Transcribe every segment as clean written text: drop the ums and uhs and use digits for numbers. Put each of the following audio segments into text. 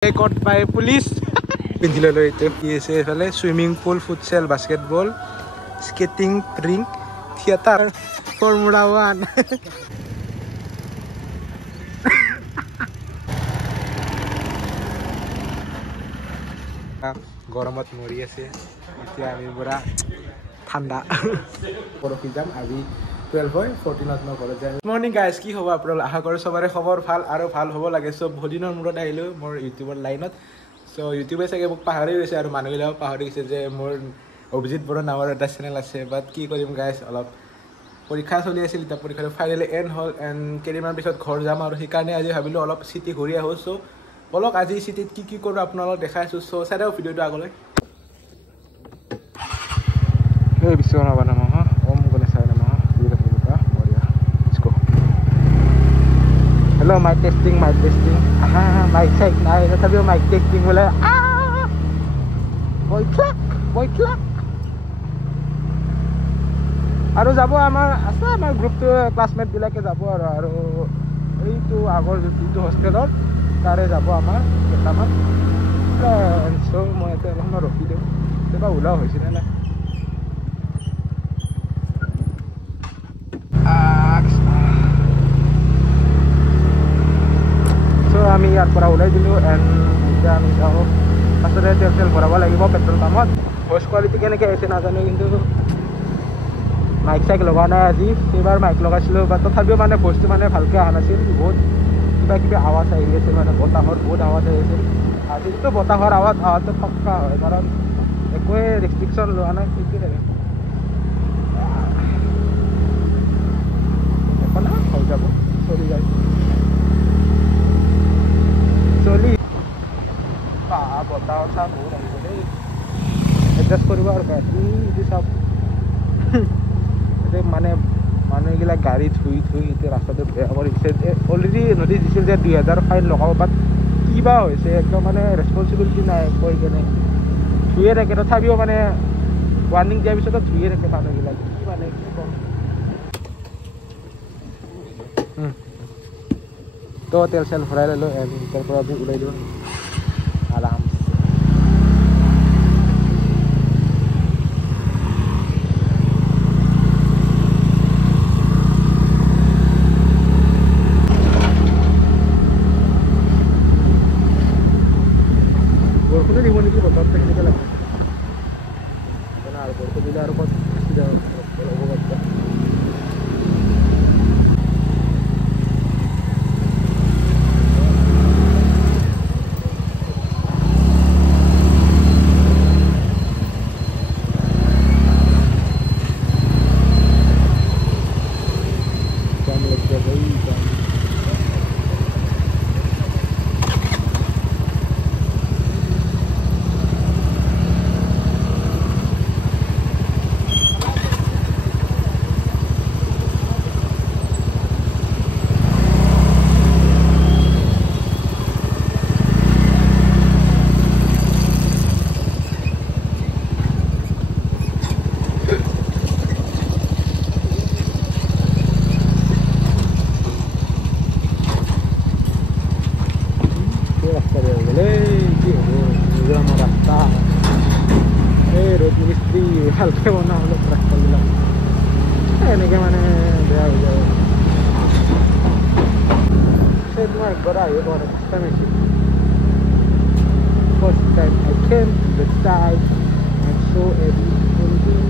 Caught by police. Pinjilalo ito. Yes, swimming pool, futsal, basketball, skating, rink, theater, Formula 1. গৰমত মৰি আছে এতিয়া আমি পুৰা ঠাণ্ডা পৰহি যাম আজি 12 হয় 14ত মই ঘৰত যাম মৰ্নিং গাইজ কি হ'ব আপোনালোক আশা কৰোঁ সবৰে খবৰ ভাল আৰু ভাল হ'ব লাগে সব বহুদিনৰ মূৰত আহিলোঁ মোৰ ইউটিউবৰ লাইনত সো ইউটিউবে চাগে মোক পাহৰি গৈছে আৰু মানুহবিলাকক পাহৰি গৈছে যে মোৰ অভিজিত বড়ো নামৰ এটা চেনেল আছে বাট কি কৰিম গাইজ অলপ পৰীক্ষা চলি আছিল এতিয়া পৰীক্ষাটো ফাইনেলি এণ্ড হ'ল এণ্ড কেইদিনমান পিছত ঘৰ যাম আৰু সেইকাৰণে আজি ভাবিলোঁ অলপ চিটি ঘূৰি আহোঁ চ' বলক আজি চিটিত কি কৰোঁ আপোনালোকক দেখাই আছোঁ চ' চাই দিয়ক ভিডিঅ'টো আগলৈ এই বিশ্বকৰ্মা নমঃ ওম গণেশায় নমঃ বীৰভদ্ৰা বঢ়িয়া let's go hello' mic testing mic check নাই তথাপিও মাইক টেষ্টিং বোলে বৈঠক আৰু যাব আমাৰ আছে আমাৰ গ্ৰুপটো ক্লাছমেটবিলাকে যাব আৰু এইটো আগৰ যিটো হোষ্টেলৰ তাৰে যাব আমাৰ কেইটামান চ' মই এতিয়া অলপমান ৰখি দিওঁ কেতিয়াবা ওলাও হৈছেনে নাই চ' আমি ইয়াৰ পৰা ওলাই দিলোঁ এণ্ড এতিয়া আমি যাওঁ পাছতে তেল ভৰাব লাগিব পেট্ৰল পাম্পত ভইচ কোৱালিটি কেনেকৈ আহিছে নাজানো কিন্তু মাইক চাইক লগা নাই আজি সেইবাৰ মাইক লগাইছিলোঁ বাট তথাপিও মানে ভইচটো মানে ভালকৈ অহা নাছিল বহুত কিবা আৱাজ আহি আছিল মানে বতাহৰ বহুত আৱাজ আহি আছিল আজিতো বতাহৰ আৱাজ অহাটো পক্কা হয় কাৰণ একোৱে ৰেষ্ট্ৰিকশ্যন লোৱা নাই কি থাকে একো নাই হৈ যাব চলি যায় বতাহৰ চাহ বহুত আহিব দেই এডজাষ্ট কৰিব আৰু গাড়ী চাওক এতিয়া মানে মানুহবিলাক গাড়ী ধুই এতিয়া ৰাস্তাটো বেয়া কৰিছে অলৰেডি নটিচ দিছিল যে 2000 ফাইন লগাব বাট কিবা হৈছে একদম মানে ৰেচপনচিবিলিটি নাই কৈ কেনে ধুয়ে থাকে তথাপিও মানে ৱাৰ্ণিং দিয়াৰ পিছতো ধুয়ে থাকে মানুহবিলাক কি মানে কি ক'ম তো তেল চেল ভৰাই ল'লোঁ তাৰ পৰা আমি ওলাই দিওঁ আৰাম বৰষুণে দিব নেকি বতৰটো কেনেকৈ লাগে আৰু বৰষুণ দিলে আৰু ক'ত হ'ব বাচ্চা মিস্ত্ৰী ভালকৈ বনাওঁ অলপ ৰাস্তাবিলাক এনেকৈ মানে বেয়া হৈ যায় মই একবাৰ আহিব পাৰোঁ first time I came to the side and saw everything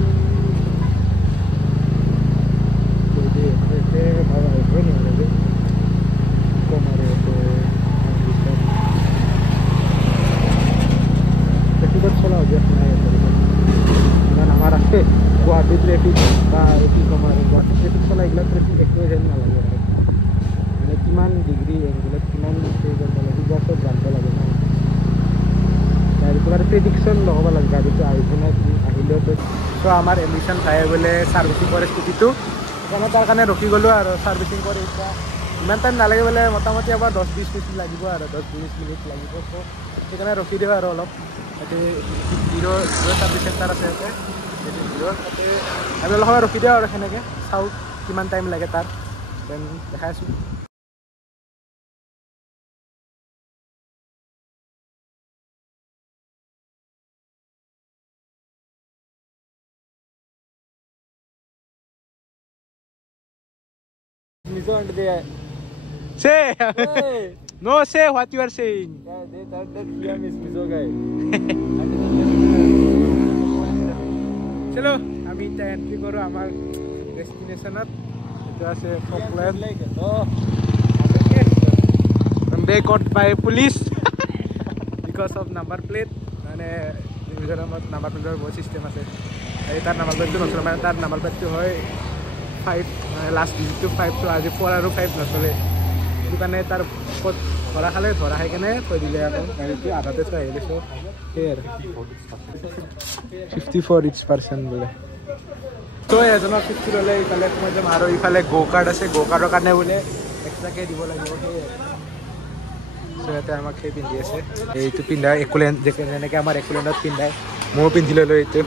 Guwahati traffic বা কি ক'ম আৰু গুৱাহাটী ট্ৰেফিক চলাই এইবিলাক ট্ৰেফিক একোৱে যেন নালাগে আৰু মানে কিমান ডিগ্ৰী এংগুলত কিমান সেই কৰিব লাগে কিবা চব জানিব লাগে ন গাড়ীটো মানে প্ৰেডিকশ্যন লগাব লাগে গাড়ীটো আহিব নে আহিলেও চ' আমাৰ এমিশ্যন ভাই বোলে ছাৰ্ভিচিং কৰে স্কুটিটো সেইকাৰণে তাৰ কাৰণে ৰখি গ'লোঁ আৰু ছাৰ্ভিচিং কৰি এতিয়া ইমান টাইম নালাগে বোলে মোটামুটি এবাৰ 10-20 মিনিট লাগিব আৰু 10-20 মিনিট লাগিব চ' সেইকাৰণে ৰখি দিওঁ আৰু অলপ তাতে হিৰ' ছাৰ্ভিচ চেণ্টাৰ আছে ইয়াতে তাতে আমি অলপ সময় ৰখি দিওঁ আৰু সেনেকৈ চাওঁ কিমান টাইম লাগে তাৰ দেন দেখাই আছোঁ Mizo and they Say. hey, No, say what you are saying. yeah, they thought that Kia is Mizo guy. Chalo, আমি এটা এন্ট্রি করো আমার ডেস্টিনেশনত এটা আছে Falkland Oh, and they caught by police because of number plate মানে মিজোরামত number প্লেটৰ বহুত system আছে এই তাৰ নাম্বাৰ প্লেটটো নচলে মানে তাৰ নাম্বাৰ প্লেটটো হয় 5 মানে লাষ্ট ডিজিটটো 5 তো আজি 4 আৰু 5 নচলে সেইটো কাৰণে তাৰ ক'ত ধৰা খালে ধৰা খাই কেনে থৈ দিলে আকৌ গাড়ীটো আধাতে থৈ আহিলে চ' সেই আৰু 54 each person বোলে তো এজনৰ 50 ল'লে ইফালে সোমাই যাম আৰু ইফালে গো কাৰ্ড আছে গো কাৰ্ডৰ কাৰণে বোলে এক্সট্ৰাকৈ দিব লাগিব সেই চ' ইয়াতে আমাক সেই পিন্ধি আছে এইটো পিন্ধা একুলেণ্ট যেনেকৈ আমাৰ একুলেণ্টত পিন্ধাই ময়ো পিন্ধি ল'লোঁ এইটো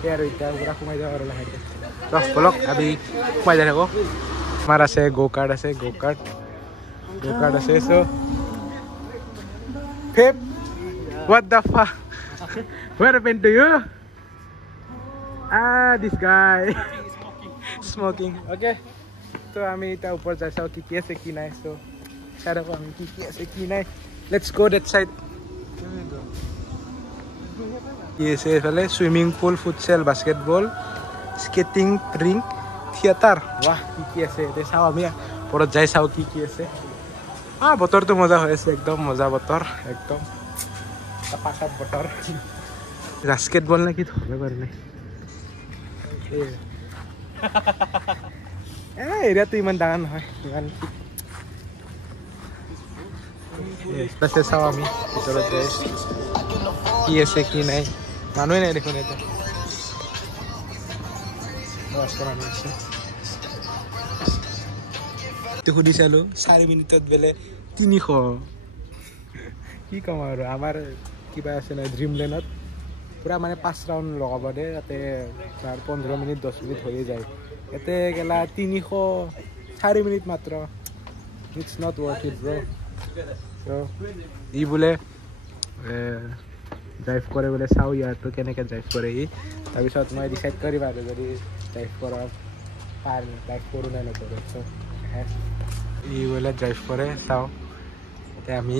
সেই আৰু এতিয়া পূৰা সোমাই যাওঁ আৰু লাহেকৈ ত' বলক আমি সোমাই যাই থাকোঁ আমাৰ আছে গো কাৰ্ড আছে গো কাৰ্ড আছে চ' ফেপ what the fuck what happened to you this guy smoking okay তো আমি এতিয়া ওপৰত যাই চাওঁ কি আছে কি নাই চ' চাই থাকোঁ আমি কি আছে কি নাই লেটছ গো ডেট চাইড কি আছে এইফালে swimming pool futsal basketball skating ring theatre wow কি আছে এতিয়া চাওঁ আমি ওপৰত যাই চাওঁ কি আছে বতৰটো মজা হৈ আছে একদম মজা বতৰ একদম পাছত বতৰ বাস্কেটবল নে কি ধৰিব পাৰি নাই এৰিয়াটো ইমান ডাঙৰ নহয় ইমান তাতে চাওঁ আমি ভিতৰত যাই কি আছে কি নাই মানুহে নাই দেখোন এতিয়া মানুহ আছে সুধি চালোঁ 4 মিনিটত বোলে 300 কি ক'ম আৰু আমাৰ কিবা আছে নহয় ড্ৰিমলেণ্ডত পূৰা মানে 5 ৰাউণ্ড লগাব দে তাতে 15 মিনিট 10 মিনিট হৈয়ে যায় ইয়াতে গেলা 304 মিনিট মাত্ৰ ইটছ নট ৱৰ্থ ইট ব্ৰ' চ' ই বোলে ড্ৰাইভ কৰে বোলে চাওঁ ইয়াৰটো কেনেকৈ ড্ৰাইভ কৰে ই তাৰপিছত মই ডিচাইড কৰিম আৰু যদি ড্ৰাইভ কৰা ড্ৰাইভ কৰোঁ নে নকৰোঁ চ' ই বোলে ড্ৰাইভ কৰে চাওঁ এতিয়া আমি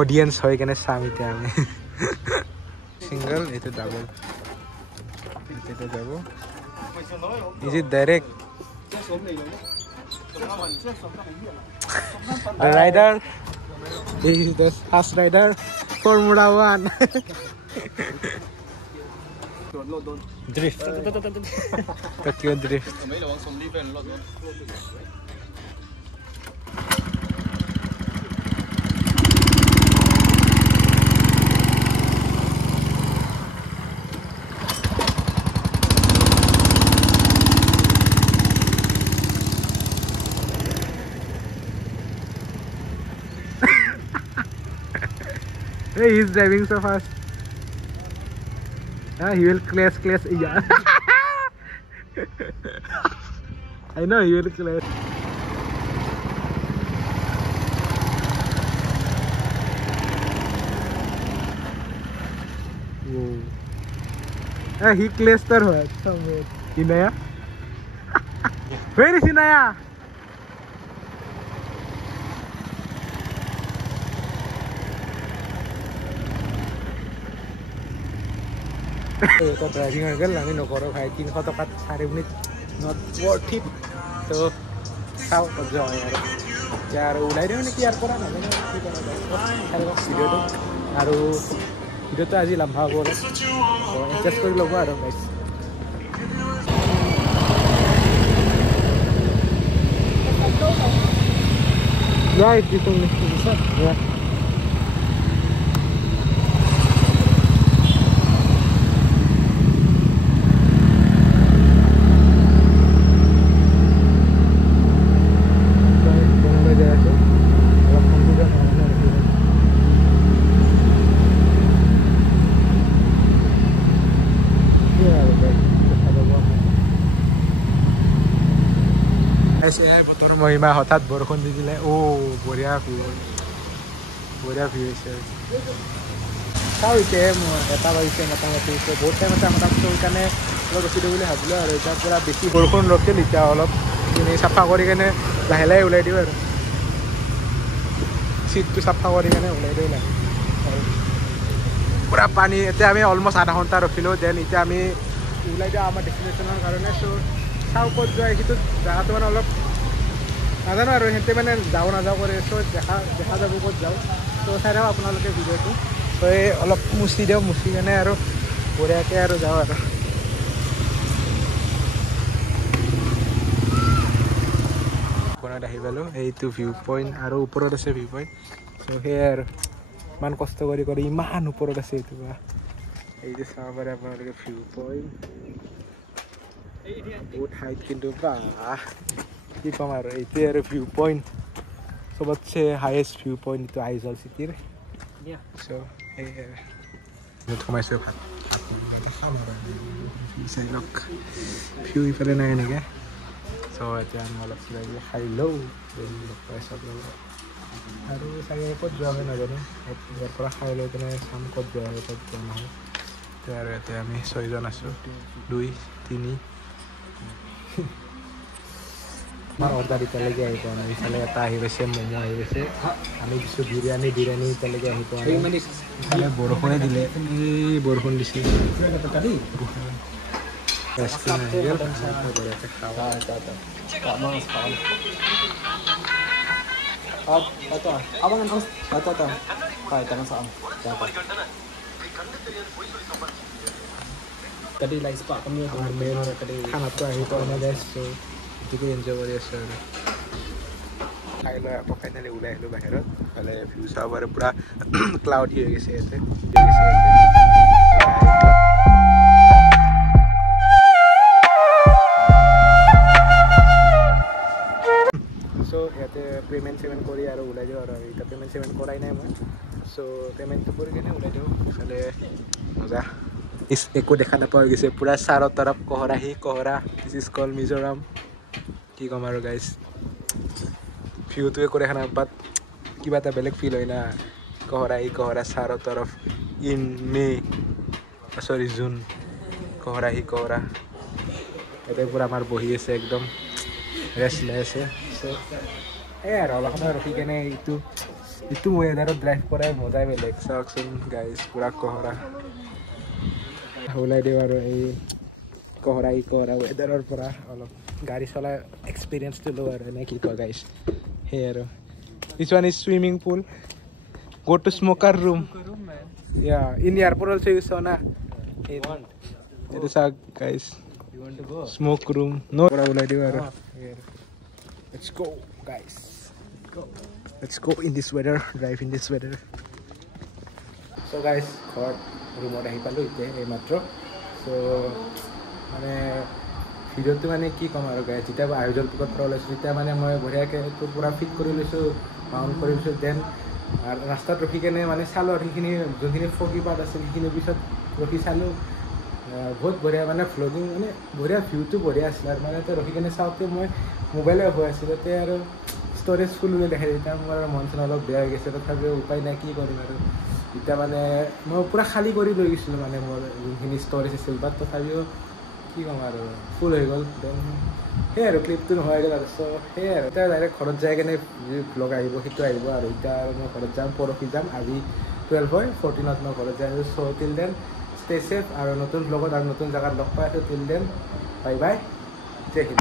অডিয়েঞ্চ হৈ কেনে চাম এতিয়া আমি সিংগল এইটো ডাবল এইটো যাব is it direct the rider is the fast rider Formula 1 drift Tokyo drift Hey, he's driving so fast. He will clash. Yeah. I know he will clash. Whoa. He clashed or what? Somewhere. Inaya? Where is Inaya? তো driving হৈ গ'ল আমি নকৰোঁ ভাই 300 টকাত 4 minute not worth it তো চাওঁ সহ্য হয় আৰু এতিয়া আৰু ওলাই দিওঁ নেকি ইয়াৰ পৰা নাজানো কি কৰা যায় ভিডিঅ'টো আৰু ভিডিঅ'টো আজি লাম্বা হ'ব অলপ তো এডজাষ্ট কৰি ল'ব আৰু গাইছ Right, you can listen to this. Yeah. বতৰ মহিমা হঠাৎ বৰষুণ দি দিলে বঢ়িয়া ভিউ হৈছে চাওঁ এতিয়া এটা বাজিছে মোটামুটি বহুত টাইম আছে মোটামুটি সেইকাৰণে অলপ ৰখি দিওঁ বুলি ভাবিলোঁ আৰু এতিয়া পূৰা বেছি বৰষুণ ৰখিল এতিয়া অলপ চাফা কৰি কেনে লাহে লাহে ওলাই দিওঁ আৰু চিটটো চাফা কৰি কেনে ওলাই দিওঁ লাহে পুৰা পানী এতিয়া আমি অলমষ্ট আধা ঘণ্টা ৰখিলোঁ দেন এতিয়া আমি ওলাই দিওঁ আমাৰ ডেষ্টিনেশ্যনৰ কাৰণে চ' চাওঁ ক'ত যোৱা সেইটো জেগাটো মানে অলপ নাজানো আৰু সিহঁতে মানে যাওঁ নাযাওঁ কৰে চ' দেখা যাব ক'ত যাওঁ চ' চাই থাকক আপোনালোকে ভিডিঅ'টো চ' এই অলপ মুচি দিওঁ মুচি কেনে আৰু বঢ়িয়াকৈ আৰু যাওঁ আৰু কোণত আহি পালোঁ এইটো ভিউ পইণ্ট আৰু ওপৰত আছে ভিউ পইণ্ট চ' সেয়াই আৰু ইমান কষ্ট কৰি ইমান ওপৰত আছে এইটো এইটো চাব পাৰে আপোনালোকে ভিউ পইণ্ট বহুত হাইট কিন্তু কি ক'ম আৰু এইটোৱে আৰু ভিউ পইণ্ট চবতছে হায়েষ্ট ভিউ পইণ্ট এইটো আইজল চিটিৰ চ' সেয়াই সোমাইছোঁ ভাত খাম আৰু চাই লওক ভিউ ইফালে নাই এনেকৈ চ' এতিয়া আমি অলপ কিবা কিবি খাই লওঁ চব লগত আৰু চাগে ক'ত যোৱা হয় নাজানো ইয়াৰ পৰা খাই লৈ পিনে চাম ক'ত যোৱা হয় ক'ত যোৱা নহয় এতিয়া আৰু ইয়াতে আমি 6 জন আছোঁ 2 3 আমাৰ অৰ্ডাৰ এতিয়ালৈকে আহি পোৱা নাই ইফালে এটা আহি গৈছে ম'ম' আহি গৈছে আমি দিছোঁ বিৰিয়ানী এতিয়ালৈকে আহি পোৱা নাই ইফালে বৰষুণে দিলে এই বৰষুণ দিছে Abangan Aus. Ito. Kahit tanong saan. Tadi lah ispa kami tadi. খানাটো আহি পোৱা নাই গাইছ চ' গতিকে এনজয় কৰি আছোঁ আৰু খাই লৈ আকৌ ফাইনেলি ওলাই আহিলোঁ বাহিৰত ইফালে ভিউ চাব পাৰে পূৰা ক্লাউডি হৈ গৈছে ইয়াতে চ' ইয়াতে পে'মেণ্ট কৰি আৰু ওলাই দিওঁ আৰু এতিয়া পে'মেণ্ট কৰাই নাই মই চ' পে'মেণ্টটো কৰি কিনে ওলাই দিওঁ ইফালে মজা একো দেখা নাপোৱা হৈ গৈছে পূৰা চাৰৰ তৰফ কহৰা দিছ ইজ কল মিজোৰাম কি ক'ম আৰু গাইজ ভিউটোৱে কৰি খানা বাট কিবা এটা বেলেগ ফিল হয় না কহৰা চাৰৰ তৰফ ইন মে চৰি জুন কহৰা ইয়াতে পূৰা আমাৰ বহি আছে একদম ৰেষ্ট লৈ আছে চ' এই আৰু অলপ সময় ৰখি কেনে এইটো ৱেডাৰত ড্ৰাইভ কৰাই মজাই বেলেগ চাওকচোন গাইজ পূৰা কহৰা ওলাই দিওঁ আৰু এই কহৰা ৱেডাৰৰ পৰা অলপ গাড়ী চলাই এক্সপিৰিয়েঞ্চটো লওঁ আৰু এনে কি কয় গাইজ সেই আৰু দিছ one is swimming pool go to smoker room yeah in the airport also you saw na it is a guys You want to go? smoke room no ulai diyo aro let's go guys let's go in this weather drive in this weather so guys ঘৰত ৰুমত আহি পালোঁ এতিয়া এইমাত্ৰ so মানে ভিডিঅ'টো মানে কি ক'ম আৰু গাইজ যেতিয়া আয়োজন পুকত পৰা ওলাইছোঁ তেতিয়া মানে মই বঢ়িয়াকৈ এইটো পূৰা ফিট কৰি লৈছোঁ মাউণ্ট কৰি লৈছোঁ দেন আৰু ৰাস্তাত ৰখি কেনে মানে চালোঁ আৰু সেইখিনি যোনখিনি ফগি পাত আছিল সেইখিনি পিছত ৰখি চালোঁ বহুত বঢ়িয়া মানে ভ্লগিং মানে বঢ়িয়া ভিউটো বঢ়িয়া আছিল আৰু মানে ৰখি কেনে চাওঁতে মই মোবাইলে হৈ আছিল তাতে আৰু ষ্ট'ৰেজ ফুল বুলি দেখাই তেতিয়া মোৰ মন চন অলপ বেয়া হৈ গৈছে তথাপিও উপায় নাই কি কৰিম আৰু এতিয়া মানে মই পূৰা খালী কৰি লৈ গৈছিলোঁ মানে মোৰ যোনখিনি ষ্ট'ৰেজ আছিল বাট তথাপিও কি ক'ম আৰু ফুল হৈ গ'ল দেন সেই আৰু ক্লিপটো নোহোৱা হৈ গ'ল আৰু চ' সেয়াই আৰু এতিয়া ডাইৰেক্ট ঘৰত যাই কেনে যি ভ্লগ আহিব সেইটো আহিব আৰু এতিয়া আৰু মই ঘৰত যাম পৰহি যাম আজি 12 হয় 14ত মই ঘৰত যাই আছোঁ চ' টিল দেন ষ্টে চেফ আৰু নতুন ভ্লগত আৰু নতুন জেগাত লগ পাই আছোঁ টিল দেন বাই বাই জয় হিন্দ